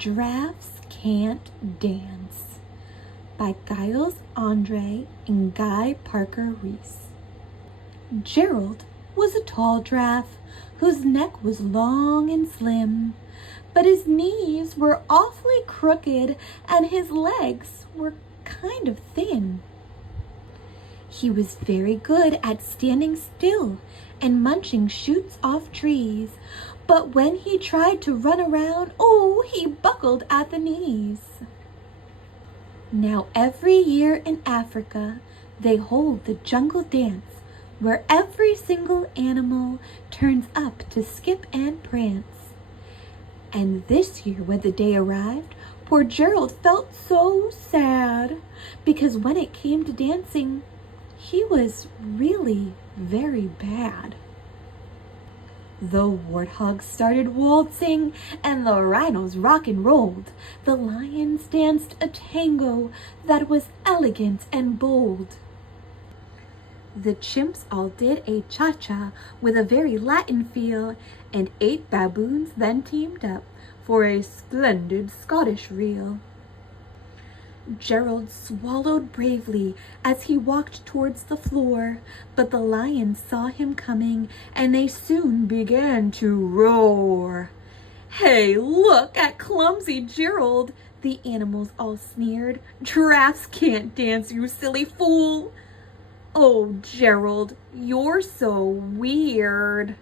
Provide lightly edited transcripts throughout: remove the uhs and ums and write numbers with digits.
Giraffes Can't Dance by Giles Andre and Guy Parker Reese. Gerald was a tall giraffe whose neck was long and slim, but his knees were awfully crooked and his legs were kind of thin. He was very good at standing still and munching shoots off trees, but when he tried to run around, he buckled at the knees. Now every year in Africa, they hold the jungle dance, where every single animal turns up to skip and prance. And this year, when the day arrived, poor Gerald felt so sad, because when it came to dancing, he was really very bad. The warthogs started waltzing, and the rhinos rock and rolled. The lions danced a tango that was elegant and bold. The chimps all did a cha-cha with a very Latin feel, and 8 baboons then teamed up for a splendid Scottish reel. Gerald swallowed bravely as he walked towards the floor, but the lions saw him coming, and they soon began to roar. "Hey, look at clumsy Gerald," the animals all sneered. "Giraffes can't dance, you silly fool." "Oh, Gerald, you're so weird."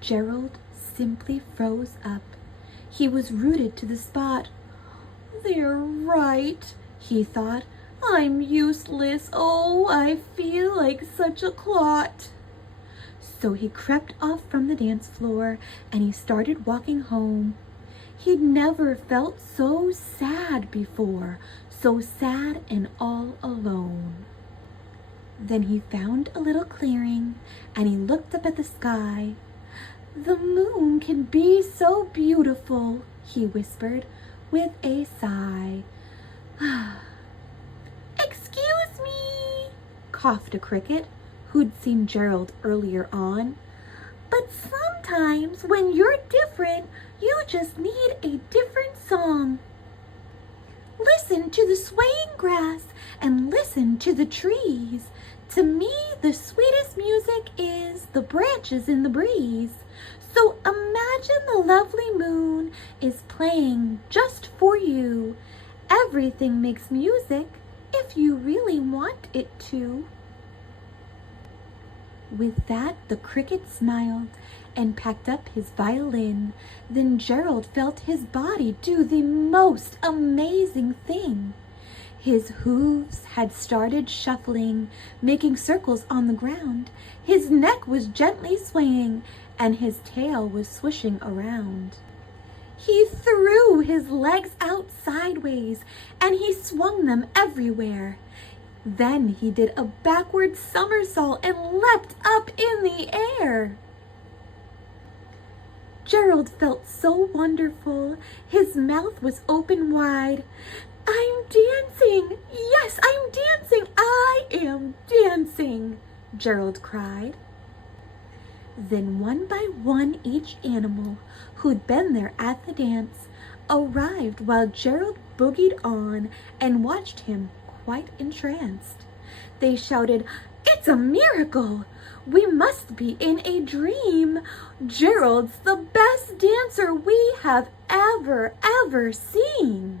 Gerald simply froze up. He was rooted to the spot. "They're right," he thought. "I'm useless. I feel like such a clot." So he crept off from the dance floor and he started walking home. He'd never felt so sad before, so sad and all alone. Then he found a little clearing and he looked up at the sky. "The moon can be so beautiful," he whispered with a sigh. "Excuse me," coughed a cricket who'd seen Gerald earlier on. "But sometimes when you're different, you just need a different song. Listen to the swaying grass and listen to the trees. To me, the sweetest music is the branches in the breeze. So imagine the lovely moon is playing just for you. Everything makes music if you really want it to." With that, the cricket smiled and packed up his violin. Then Gerald felt his body do the most amazing thing. His hooves had started shuffling, making circles on the ground. His neck was gently swaying, and his tail was swishing around. He threw his legs out sideways, and he swung them everywhere. Then he did a backward somersault and leapt up in the air. Gerald felt so wonderful. His mouth was open wide. "I'm dancing! Yes, I'm dancing! I am dancing!" Gerald cried. Then one by one each animal who'd been there at the dance arrived while Gerald boogied on and watched him quite entranced. They shouted, "It's a miracle! We must be in a dream! Gerald's the best dancer we have ever seen!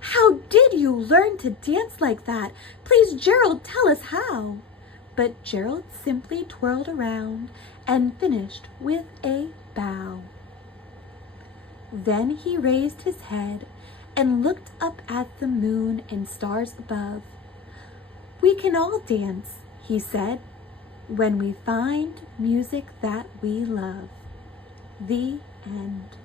How did you learn to dance like that? Please, Gerald, tell us how." But Gerald simply twirled around and finished with a bow. Then he raised his head and looked up at the moon and stars above. "We can all dance," he said, "when we find music that we love." The end.